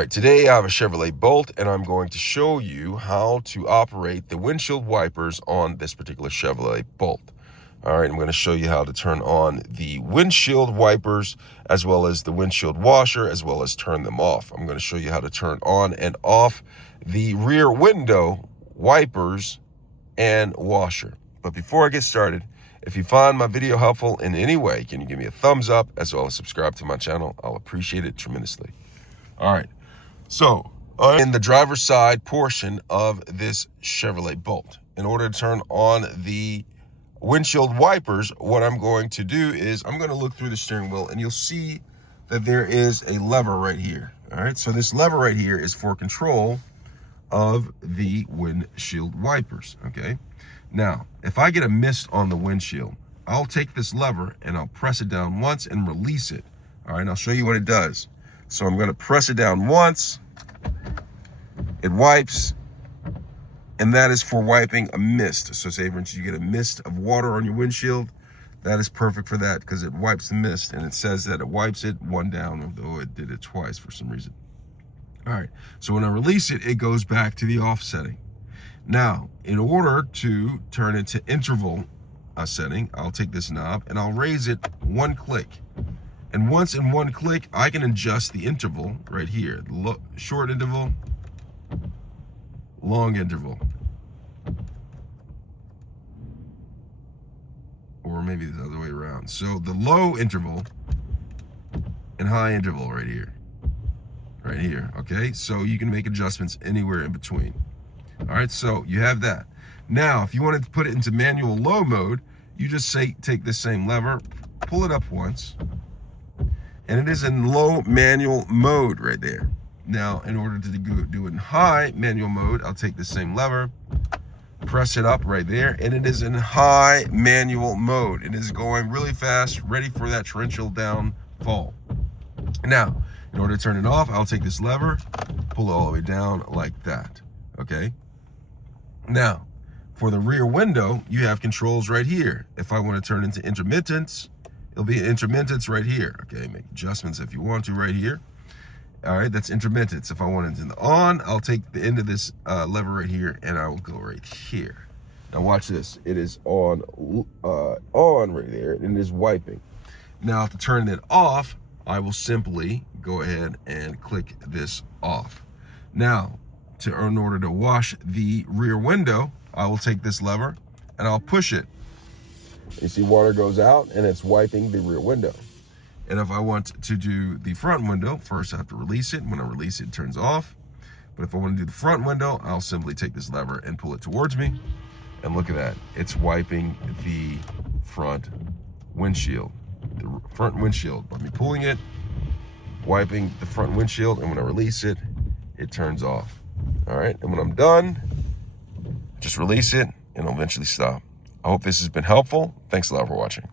right, today I have a Chevrolet Bolt, and I'm going to show you how to operate the windshield wipers on this particular Chevrolet Bolt. All right, I'm going to show you how to turn on the windshield wipers, as well as the windshield washer, as well as turn them off. I'm going to show you how to turn on and off the rear window wipers and washer. But before I get started, if you find my video helpful in any way, can you give me a thumbs up, as well as subscribe to my channel? I'll appreciate it tremendously. All right, so I'm in the driver's side portion of this Chevrolet Bolt. In order to turn on the windshield wipers, what I'm going to do is I'm going to look through the steering wheel, and you'll see that there is a lever right here. All right, so this lever right here is for control of the windshield wipers. Okay, now if I get a mist on the windshield, I'll take this lever and I'll press it down once and release it. All right, and I'll show you what it does. So I'm going to press it down once, it wipes, and that is for wiping a mist. So say, for instance, you get a mist of water on your windshield, that is perfect for that because it wipes the mist, and it says that it wipes it one down, although it did it twice for some reason. All right, so when I release it, it goes back to the off setting. Now, in order to turn it to interval setting, I'll take this knob and I'll raise it one click. And once in one click, I can adjust the interval right here. Short interval, long interval. Or maybe the other way around. So the low interval and high interval right here. Right here, okay? So you can make adjustments anywhere in between. All right, so you have that. Now, if you wanted to put it into manual low mode, you just take this same lever, pull it up once, and it is in low manual mode right there. Now, in order to do it in high manual mode, I'll take the same lever, press it up right there, and it is in high manual mode. It is going really fast, ready for that torrential downfall. Now, in order to turn it off, I'll take this lever, pull it all the way down like that, okay? Now, for the rear window, you have controls right here. If I want to turn into intermittence, it'll be intermittence right here. Okay, make adjustments if you want to right here. All right, that's intermittence. If I want it in the on, I'll take the end of this lever right here, and I will go right here. Now watch this. It is on right there, and it is wiping. Now to turn it off, I will simply go ahead and click this off. Now, in order to wash the rear window, I will take this lever and I'll push it. You see water goes out and it's wiping the rear window. And if I want to do the front window, first I have to release it. When I release it, it turns off. But if I want to do the front window, I'll simply take this lever and pull it towards me. And look at that. It's wiping the front windshield. The front windshield. By me pulling it, wiping the front windshield, and when I release it, it turns off. All right, and when I'm done, just release it and it'll eventually stop. I hope this has been helpful. Thanks a lot for watching.